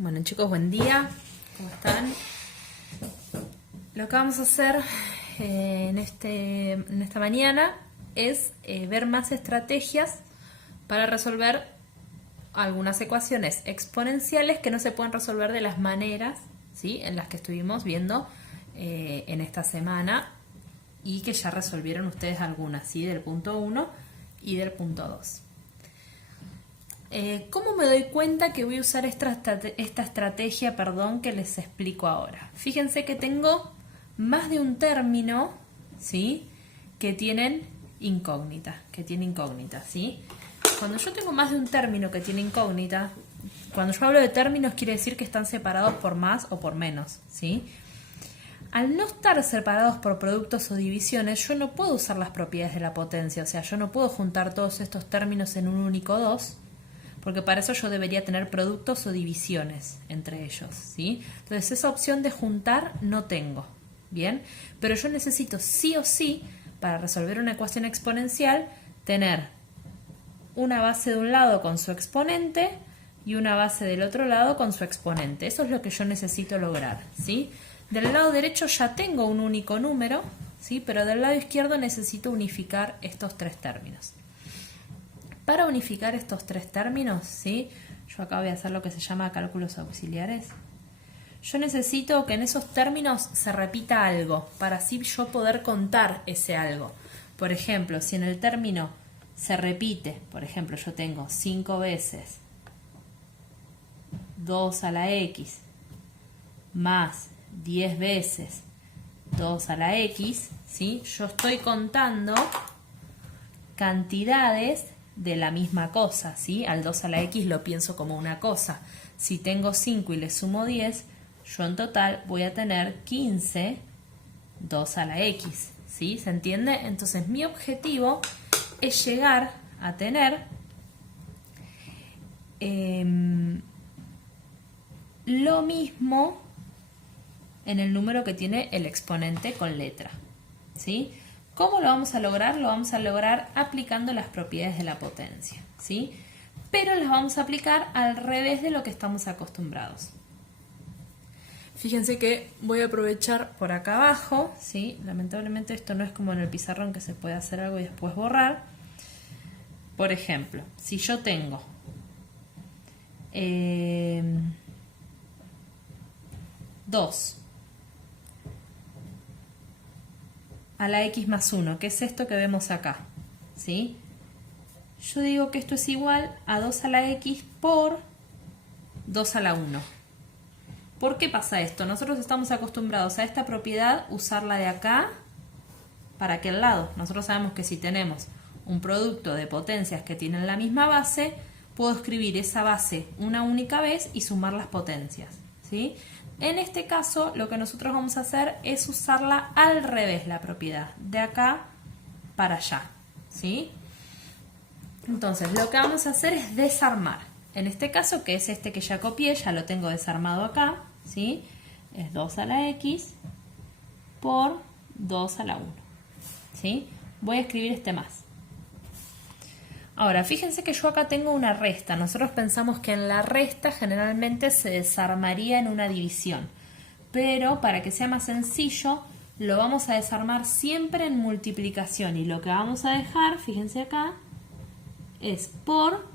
Bueno chicos, buen día, ¿cómo están? Lo que vamos a hacer en esta mañana es ver más estrategias para resolver algunas ecuaciones exponenciales que no se pueden resolver de las maneras, ¿sí?, en las que estuvimos viendo en esta semana y que ya resolvieron ustedes algunas, ¿sí?, del punto 1 y del punto 2. ¿Cómo me doy cuenta que voy a usar esta estrategia que les explico ahora? Fíjense que tengo más de un término, ¿sí?, que tienen incógnita, ¿sí? Cuando yo tengo más de un término que tiene incógnita, cuando yo hablo de términos quiere decir que están separados por más o por menos, ¿sí? Al no estar separados por productos o divisiones, yo no puedo usar las propiedades de la potencia, o sea, yo no puedo juntar todos estos términos en un único 2, porque para eso yo debería tener productos o divisiones entre ellos, ¿sí? Entonces esa opción de juntar no tengo, ¿bien? Pero yo necesito sí o sí, para resolver una ecuación exponencial, tener una base de un lado con su exponente y una base del otro lado con su exponente. Eso es lo que yo necesito lograr, ¿sí? Del lado derecho ya tengo un único número, ¿sí? Pero del lado izquierdo necesito unificar estos tres términos. Para unificar estos tres términos, ¿sí?, yo acá voy a hacer lo que se llama cálculos auxiliares. Yo necesito que en esos términos se repita algo, para así yo poder contar ese algo. Por ejemplo, si en el término se repite, por ejemplo, yo tengo 5 veces 2 a la x más 10 veces 2 a la x, ¿sí?, yo estoy contando cantidades de la misma cosa, ¿sí? Al 2 a la x lo pienso como una cosa. Si tengo 5 y le sumo 10, yo en total voy a tener 15 2 a la x, ¿sí? ¿Se entiende? Entonces mi objetivo es llegar a tener lo mismo en el número que tiene el exponente con letra, ¿sí? ¿Cómo lo vamos a lograr? Lo vamos a lograr aplicando las propiedades de la potencia, ¿sí? Pero las vamos a aplicar al revés de lo que estamos acostumbrados. Fíjense que voy a aprovechar por acá abajo, ¿sí? Lamentablemente esto no es como en el pizarrón que se puede hacer algo y después borrar. Por ejemplo, si yo tengo 2 a la x más 1, que es esto que vemos acá, ¿sí? Yo digo que esto es igual a 2 a la x por 2 a la 1. ¿Por qué pasa esto? Nosotros estamos acostumbrados a esta propiedad usarla de acá para aquel lado. Nosotros sabemos que si tenemos un producto de potencias que tienen la misma base, puedo escribir esa base una única vez y sumar las potencias, ¿sí? En este caso, lo que nosotros vamos a hacer es usarla al revés, la propiedad, de acá para allá, ¿sí? Entonces, lo que vamos a hacer es desarmar. En este caso, que es este que ya copié, ya lo tengo desarmado acá, ¿sí? Es 2 a la x por 2 a la 1, ¿sí? Voy a escribir este más. Ahora, fíjense que yo acá tengo una resta. Nosotros pensamos que en la resta generalmente se desarmaría en una división. Pero para que sea más sencillo, lo vamos a desarmar siempre en multiplicación. Y lo que vamos a dejar, fíjense acá, es por,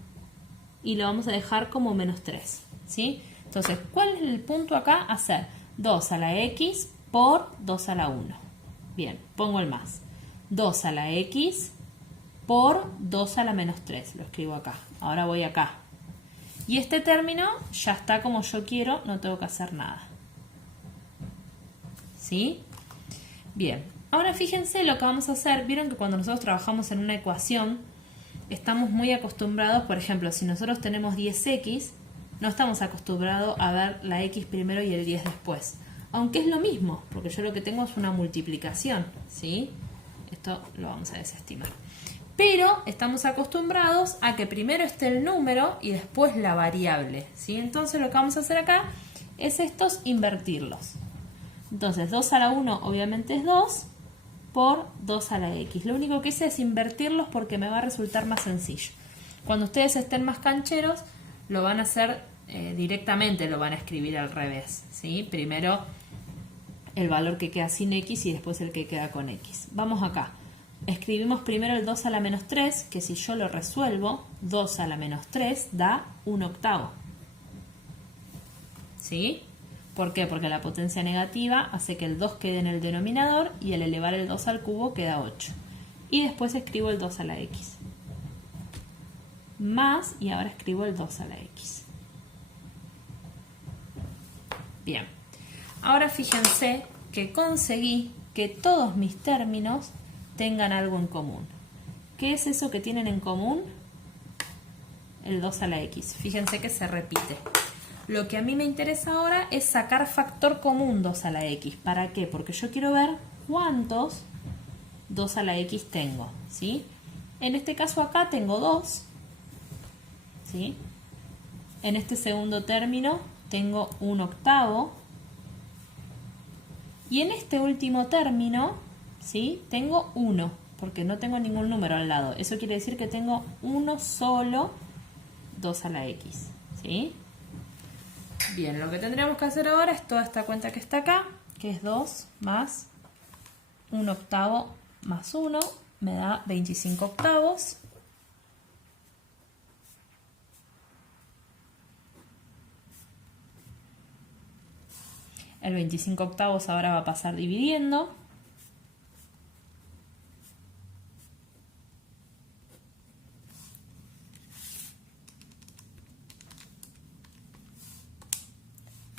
y lo vamos a dejar como menos 3, ¿sí? Entonces, ¿cuál es el punto acá? Hacer 2 a la x por 2 a la 1. Bien, pongo el más. 2 a la x por 2 a la menos 3, lo escribo acá. Ahora voy acá. Y este término ya está como yo quiero, no tengo que hacer nada. ¿Sí? Bien, ahora fíjense lo que vamos a hacer. Vieron que cuando nosotros trabajamos en una ecuación, estamos muy acostumbrados, por ejemplo, si nosotros tenemos 10x, no estamos acostumbrados a ver la x primero y el 10 después. Aunque es lo mismo, porque yo lo que tengo es una multiplicación, ¿sí? Esto lo vamos a desestimar. Pero estamos acostumbrados a que primero esté el número y después la variable, ¿sí? Entonces lo que vamos a hacer acá es estos invertirlos. Entonces 2 a la 1 obviamente es 2 por 2 a la x. Lo único que hice es invertirlos porque me va a resultar más sencillo. Cuando ustedes estén más cancheros, lo van a hacer directamente lo van a escribir al revés, ¿sí? Primero el valor que queda sin x y después el que queda con x. Vamos acá. Escribimos primero el 2 a la menos 3, que si yo lo resuelvo, 2 a la menos 3 da 1/8. ¿Sí? ¿Por qué? Porque la potencia negativa hace que el 2 quede en el denominador y al elevar el 2 al cubo queda 8. Y después escribo el 2 a la x. Más, y ahora escribo el 2 a la x. Bien. Ahora fíjense que conseguí que todos mis términos tengan algo en común. ¿Qué es eso que tienen en común? El 2 a la x. Fíjense que se repite. Lo que a mí me interesa ahora es sacar factor común 2 a la x. ¿Para qué? Porque yo quiero ver cuántos 2 a la x tengo, ¿sí? En este caso acá tengo 2, ¿sí? En este segundo término tengo 1/8. Y en este último término, ¿sí? Tengo 1, porque no tengo ningún número al lado. Eso quiere decir que tengo uno solo 2 a la x, ¿sí? Bien, lo que tendríamos que hacer ahora es toda esta cuenta que está acá, que es 2 más 1/8 más 1, me da 25/8. El 25/8 ahora va a pasar dividiendo.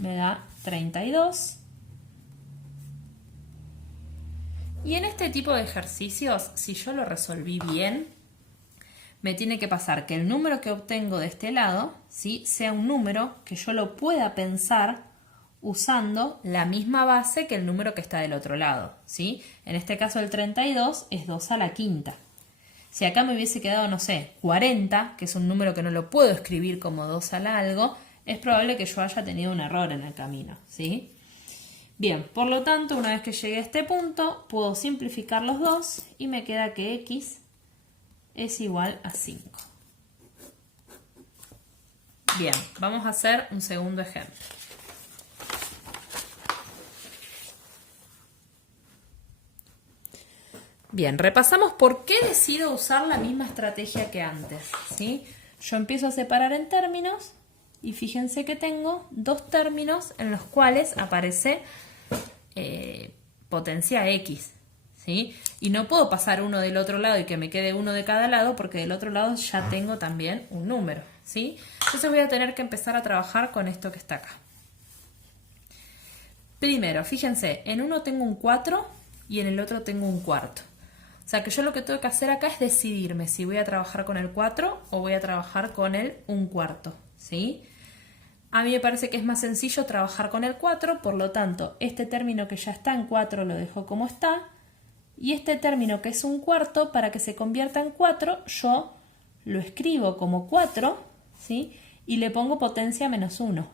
Me da 32. Y en este tipo de ejercicios, si yo lo resolví bien, me tiene que pasar que el número que obtengo de este lado, ¿sí?, sea un número que yo lo pueda pensar usando la misma base que el número que está del otro lado, ¿sí? En este caso el 32 es 2 a la quinta. Si acá me hubiese quedado, no sé, 40, que es un número que no lo puedo escribir como 2 a la algo, es probable que yo haya tenido un error en el camino, ¿sí? Bien, por lo tanto, una vez que llegué a este punto, puedo simplificar los dos y me queda que x es igual a 5. Bien, vamos a hacer un segundo ejemplo. Bien, repasamos por qué decido usar la misma estrategia que antes, ¿sí? Yo empiezo a separar en términos y fíjense que tengo dos términos en los cuales aparece potencia x, ¿sí? Y no puedo pasar uno del otro lado y que me quede uno de cada lado porque del otro lado ya tengo también un número, ¿sí? Entonces voy a tener que empezar a trabajar con esto que está acá. Primero, fíjense, en uno tengo un 4 y en el otro tengo un cuarto. O sea que yo lo que tengo que hacer acá es decidirme si voy a trabajar con el 4 o voy a trabajar con el 1/4, ¿sí? A mí me parece que es más sencillo trabajar con el 4, por lo tanto, este término que ya está en 4 lo dejo como está, y este término que es 1/4, para que se convierta en 4, yo lo escribo como 4, ¿sí? Y le pongo potencia menos 1.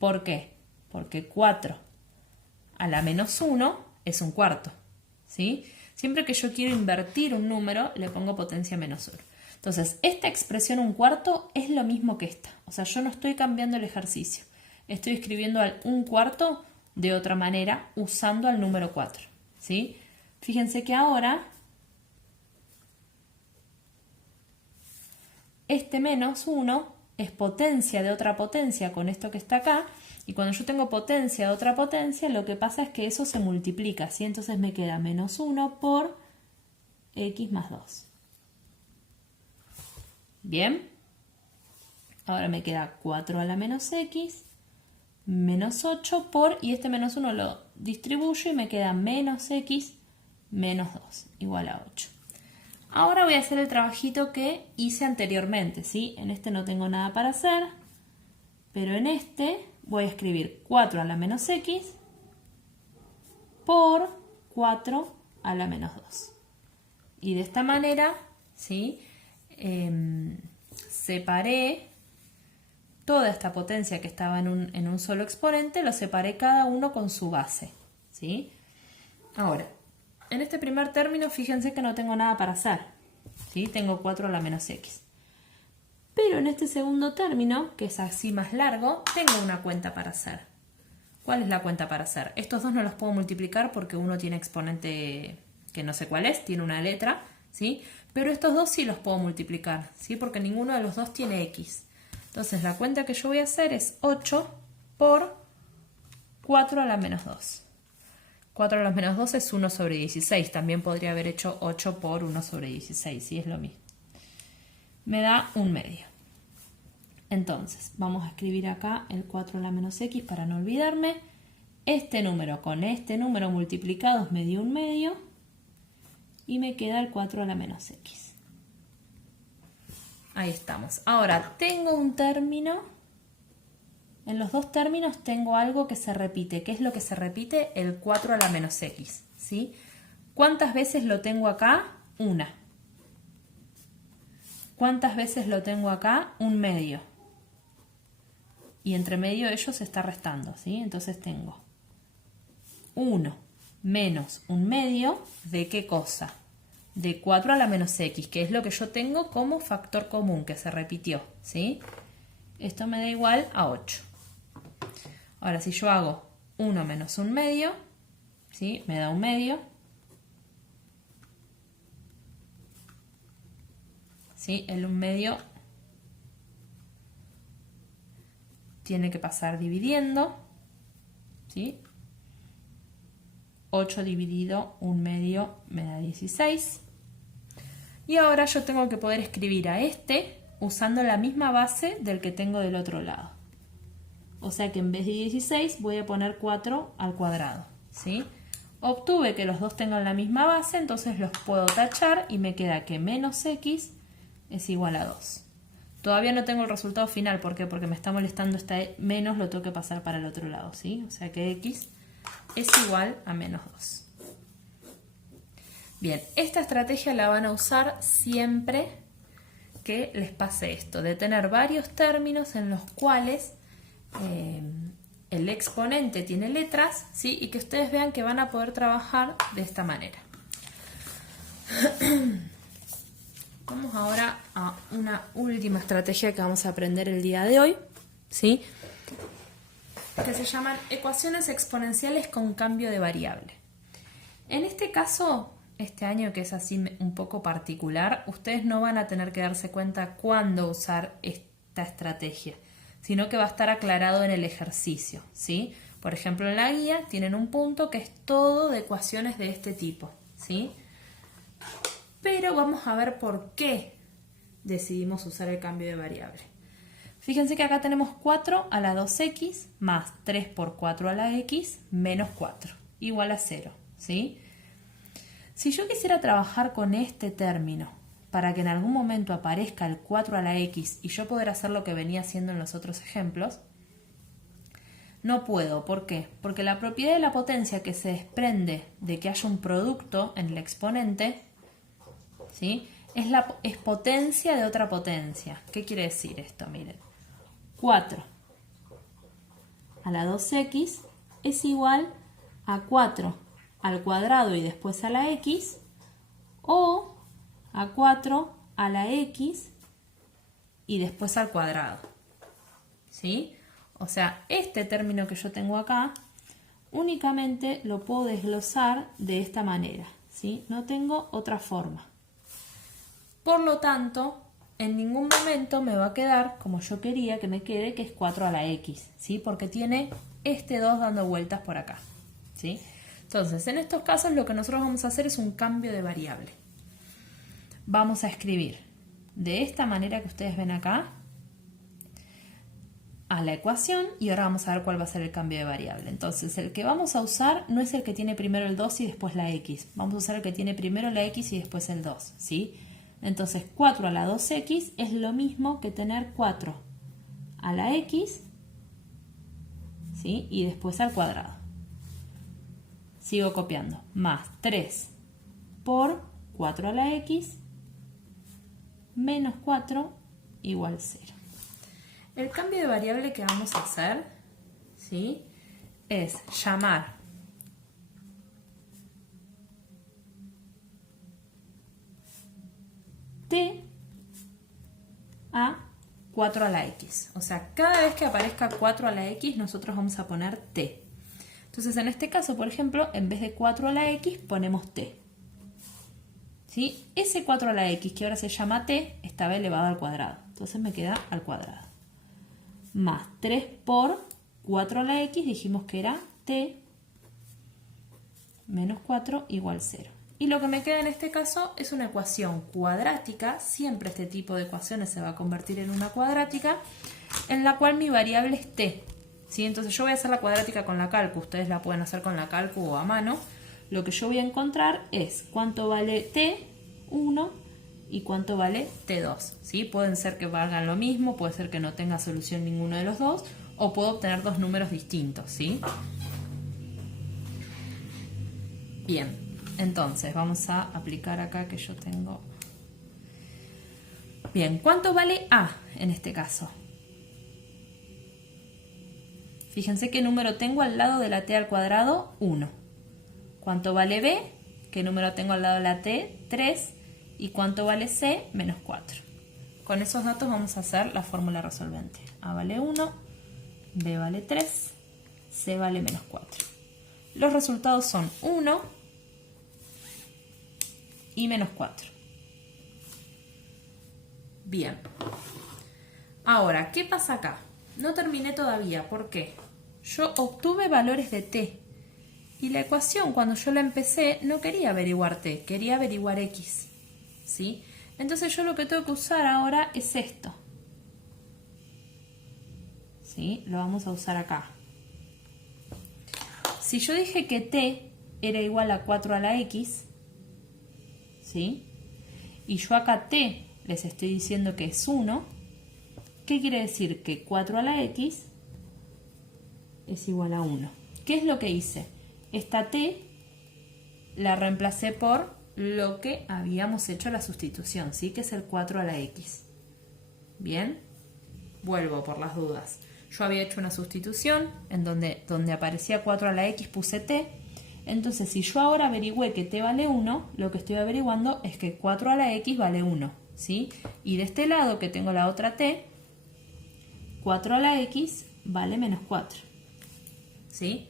¿Por qué? Porque 4 a la menos 1 es 1/4, ¿sí? Siempre que yo quiero invertir un número, le pongo potencia menos 1. Entonces, esta expresión 1/4 es lo mismo que esta. O sea, yo no estoy cambiando el ejercicio. Estoy escribiendo al 1/4 de otra manera usando al número 4, ¿sí? Fíjense que ahora este menos 1 es potencia de otra potencia con esto que está acá. Y cuando yo tengo potencia de otra potencia, lo que pasa es que eso se multiplica, ¿sí? Entonces me queda menos 1 por x más 2. Bien. Ahora me queda 4 a la menos x menos 8 por, y este menos 1 lo distribuyo y me queda menos x menos 2 igual a 8. Ahora voy a hacer el trabajito que hice anteriormente, ¿sí? En este no tengo nada para hacer, pero en este voy a escribir 4 a la menos x por 4 a la menos 2. Y de esta manera, ¿sí?, separé toda esta potencia que estaba en un solo exponente, lo separé cada uno con su base, ¿sí? Ahora, en este primer término, fíjense que no tengo nada para hacer, ¿sí? Tengo 4 a la menos x. Pero en este segundo término, que es así más largo, tengo una cuenta para hacer. ¿Cuál es la cuenta para hacer? Estos dos no los puedo multiplicar porque uno tiene exponente que no sé cuál es, tiene una letra, ¿sí? Pero estos dos sí los puedo multiplicar, ¿sí? Porque ninguno de los dos tiene x. Entonces la cuenta que yo voy a hacer es 8 por 4 a la menos 2. 4 a la menos 2 es 1 sobre 16. También podría haber hecho 8 por 1 sobre 16, ¿sí? Es lo mismo. Me da 1/2. Entonces, vamos a escribir acá el 4 a la menos x para no olvidarme. Este número con este número multiplicados me dio 1/2 y me queda el 4 a la menos x. Ahí estamos. Ahora, tengo un término. En los dos términos tengo algo que se repite. ¿Qué es lo que se repite? El 4 a la menos x, ¿sí? ¿Cuántas veces lo tengo acá? Una. ¿Cuántas veces lo tengo acá? 1/2. Y entre medio de ellos se está restando, ¿sí? Entonces tengo 1 menos 1/2 ¿de qué cosa? De 4 a la menos x, que es lo que yo tengo como factor común, que se repitió, ¿sí? Esto me da igual a 8. Ahora, si yo hago 1 menos 1/2, ¿sí? Me da 1/2. ¿Sí? El 1/2 tiene que pasar dividiendo, ¿sí? 8 dividido 1/2 me da 16. Y ahora yo tengo que poder escribir a este usando la misma base del que tengo del otro lado. O sea que en vez de 16 voy a poner 4 al cuadrado, ¿sí? Obtuve que los dos tengan la misma base, entonces los puedo tachar y me queda que menos x es igual a 2. Todavía no tengo el resultado final, ¿por qué? Porque me está molestando este menos, lo tengo que pasar para el otro lado, ¿sí? O sea que x es igual a menos 2. Bien, esta estrategia la van a usar siempre que les pase esto, de tener varios términos en los cuales el exponente tiene letras, ¿sí? Y que ustedes vean que van a poder trabajar de esta manera. Vamos ahora a una última estrategia que vamos a aprender el día de hoy, ¿sí? Que se llaman ecuaciones exponenciales con cambio de variable. En este caso, este año que es así un poco particular, ustedes no van a tener que darse cuenta cuándo usar esta estrategia, sino que va a estar aclarado en el ejercicio, ¿sí? Por ejemplo, en la guía tienen un punto que es todo de ecuaciones de este tipo, ¿sí? Pero vamos a ver por qué decidimos usar el cambio de variable. Fíjense que acá tenemos 4 a la 2x más 3 por 4 a la x menos 4, igual a 0, ¿sí? Si yo quisiera trabajar con este término para que en algún momento aparezca el 4 a la x y yo poder hacer lo que venía haciendo en los otros ejemplos, no puedo. ¿Por qué? Porque la propiedad de la potencia que se desprende de que haya un producto en el exponente, ¿sí? Es potencia de otra potencia. ¿Qué quiere decir esto? Miren, 4 a la 2x es igual a 4 al cuadrado y después a la x, o a 4 a la x y después al cuadrado, ¿sí? O sea, este término que yo tengo acá únicamente lo puedo desglosar de esta manera, ¿sí? No tengo otra forma. Por lo tanto, en ningún momento me va a quedar como yo quería que me quede, que es 4 a la x, ¿sí? Porque tiene este 2 dando vueltas por acá, ¿sí? Entonces, en estos casos lo que nosotros vamos a hacer es un cambio de variable. Vamos a escribir de esta manera que ustedes ven acá a la ecuación y ahora vamos a ver cuál va a ser el cambio de variable. Entonces, el que vamos a usar no es el que tiene primero el 2 y después la x. Vamos a usar el que tiene primero la x y después el 2, ¿sí? Entonces, 4 a la 2x es lo mismo que tener 4 a la x, ¿sí? Y después al cuadrado. Sigo copiando. Más 3 por 4 a la x menos 4 igual 0. El cambio de variable que vamos a hacer, ¿sí? Es llamar t a 4 a la x. O sea, cada vez que aparezca 4 a la x, nosotros vamos a poner t. Entonces, en este caso, por ejemplo, en vez de 4 a la x, ponemos t. ¿Sí? Ese 4 a la x, que ahora se llama t, estaba elevado al cuadrado. Entonces me queda al cuadrado. Más 3 por 4 a la x, dijimos que era t menos 4 igual 0. Y lo que me queda en este caso es una ecuación cuadrática. Siempre este tipo de ecuaciones se va a convertir en una cuadrática, en la cual mi variable es t. ¿Sí? Entonces yo voy a hacer la cuadrática con la calcu. Ustedes la pueden hacer con la calcu o a mano. Lo que yo voy a encontrar es cuánto vale t1 y cuánto vale t2. ¿Sí? Pueden ser que valgan lo mismo, puede ser que no tenga solución ninguno de los dos, o puedo obtener dos números distintos. ¿Sí? Bien, entonces vamos a aplicar acá que yo tengo. Bien, ¿cuánto vale a en este caso? Fíjense qué número tengo al lado de la t al cuadrado, 1. ¿Cuánto vale b? ¿Qué número tengo al lado de la t? 3. ¿Y cuánto vale c? Menos 4. Con esos datos vamos a hacer la fórmula resolvente. A vale 1, b vale 3, c vale menos 4. Los resultados son 1 y menos 4. Bien. Ahora, ¿qué pasa acá? No terminé todavía. ¿Por qué? Yo obtuve valores de t. Y la ecuación, cuando yo la empecé, no quería averiguar t, quería averiguar x. ¿Sí? Entonces yo lo que tengo que usar ahora es esto. ¿Sí? Lo vamos a usar acá. Si yo dije que t era igual a 4 a la x, ¿sí? Y yo acá t les estoy diciendo que es 1, ¿qué quiere decir? Que 4 a la x es igual a 1. ¿Qué es lo que hice? Esta t la reemplacé por lo que habíamos hecho la sustitución, ¿sí? Que es el 4 a la x. Bien, vuelvo por las dudas. Yo había hecho una sustitución en donde aparecía 4 a la x puse t. Entonces, si yo ahora averigüé que t vale 1, lo que estoy averiguando es que 4 a la x vale 1, ¿sí? Y de este lado que tengo la otra t, 4 a la x vale menos 4, ¿sí?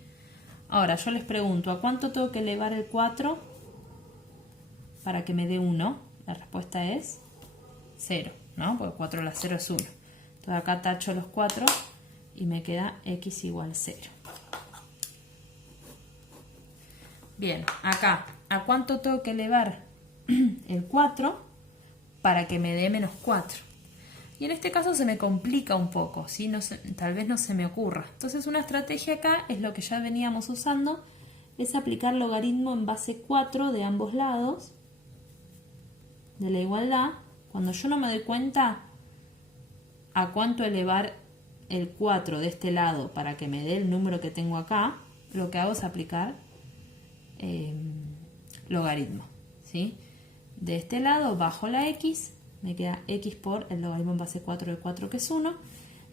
Ahora, yo les pregunto, ¿a cuánto tengo que elevar el 4 para que me dé 1? La respuesta es 0, ¿no? Porque 4 a la 0 es 1. Entonces acá tacho los 4 y me queda x igual 0. Bien, acá, ¿a cuánto tengo que elevar el 4 para que me dé menos 4? Y en este caso se me complica un poco, ¿sí? No sé, tal vez no se me ocurra. Entonces una estrategia acá es lo que ya veníamos usando, es aplicar logaritmo en base 4 de ambos lados de la igualdad. Cuando yo no me doy cuenta a cuánto elevar el 4 de este lado para que me dé el número que tengo acá, lo que hago es aplicar logaritmo, ¿sí? De este lado bajo la x, me queda x por el logaritmo en base 4 de 4 que es 1,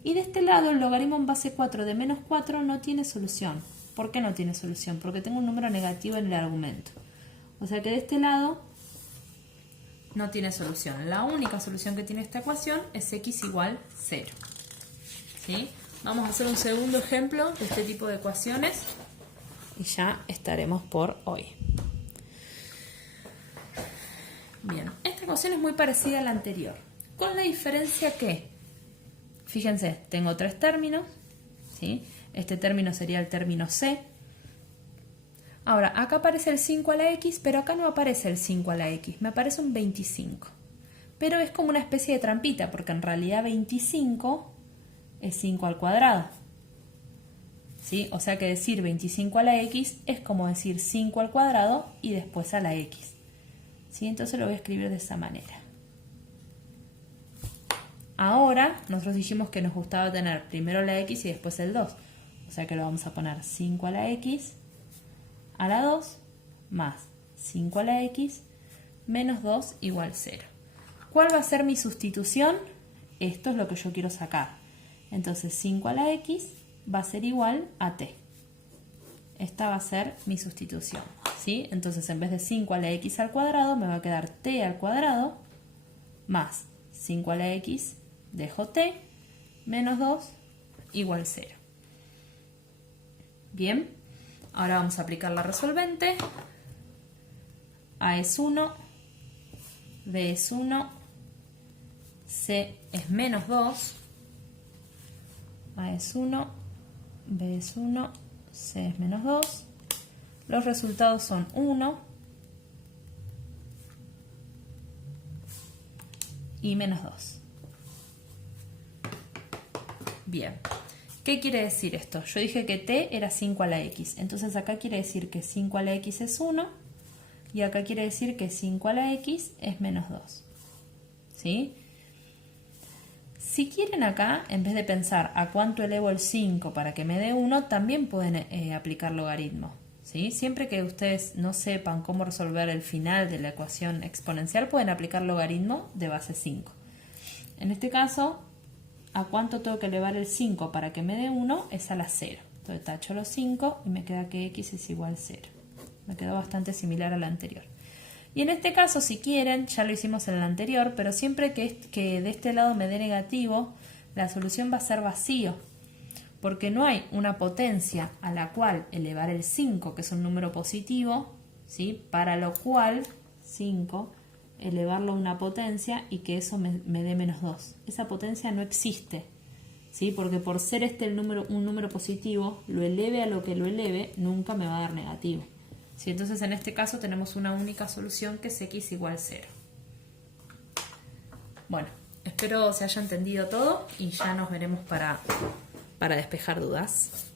y de este lado el logaritmo en base 4 de menos 4 no tiene solución. ¿Por qué no tiene solución? Porque tengo un número negativo en el argumento. O sea que de este lado no tiene solución. La única solución que tiene esta ecuación es x igual 0. ¿Sí? Vamos a hacer un segundo ejemplo de este tipo de ecuaciones y ya estaremos por hoy. Bien, esta ecuación es muy parecida a la anterior, con la diferencia que, fíjense, tengo tres términos, ¿sí? Este término sería el término c. Ahora, acá aparece el 5 a la x, pero acá no aparece el 5 a la x, me aparece un 25. Pero es como una especie de trampita, porque en realidad 25 es 5 al cuadrado. ¿Sí? O sea que decir 25 a la x es como decir 5 al cuadrado y después a la x. ¿Sí? Entonces lo voy a escribir de esa manera. Ahora, nosotros dijimos que nos gustaba tener primero la x y después el 2. O sea que lo vamos a poner 5 a la x a la 2 más 5 a la x menos 2 igual 0. ¿Cuál va a ser mi sustitución? Esto es lo que yo quiero sacar. Entonces 5 a la x va a ser igual a t. Esta va a ser mi sustitución, ¿sí? Entonces en vez de 5 a la x al cuadrado me va a quedar t al cuadrado más 5 a la x Dejo t menos 2 igual 0. Bien, ahora vamos a aplicar la resolvente. A es 1, B es 1, C es menos 2, A es 1, B es 1, C es menos 2. Los resultados son 1 y menos 2. Bien, ¿qué quiere decir esto? Yo dije que t era 5 a la x, entonces acá quiere decir que 5 a la x es 1 y acá quiere decir que 5 a la x es menos 2. ¿Sí? Si quieren acá, en vez de pensar a cuánto elevo el 5 para que me dé 1, también pueden aplicar logaritmo. ¿Sí? Siempre que ustedes no sepan cómo resolver el final de la ecuación exponencial, pueden aplicar logaritmo de base 5. En este caso, ¿a cuánto tengo que elevar el 5 para que me dé 1? Es a la 0. Entonces tacho los 5 y me queda que x es igual a 0. Me quedó bastante similar a la anterior. Y en este caso, si quieren, ya lo hicimos en el anterior, pero siempre que de este lado me dé negativo, la solución va a ser vacío, porque no hay una potencia a la cual elevar el 5, que es un número positivo, ¿sí? Para lo cual 5, elevarlo a una potencia y que eso me dé menos 2. Esa potencia no existe, ¿sí? Porque por ser este un número positivo, lo eleve a lo que lo eleve, nunca me va a dar negativo. ¿Sí? Entonces en este caso tenemos una única solución que es x igual 0. Bueno, espero se haya entendido todo y ya nos veremos para despejar dudas.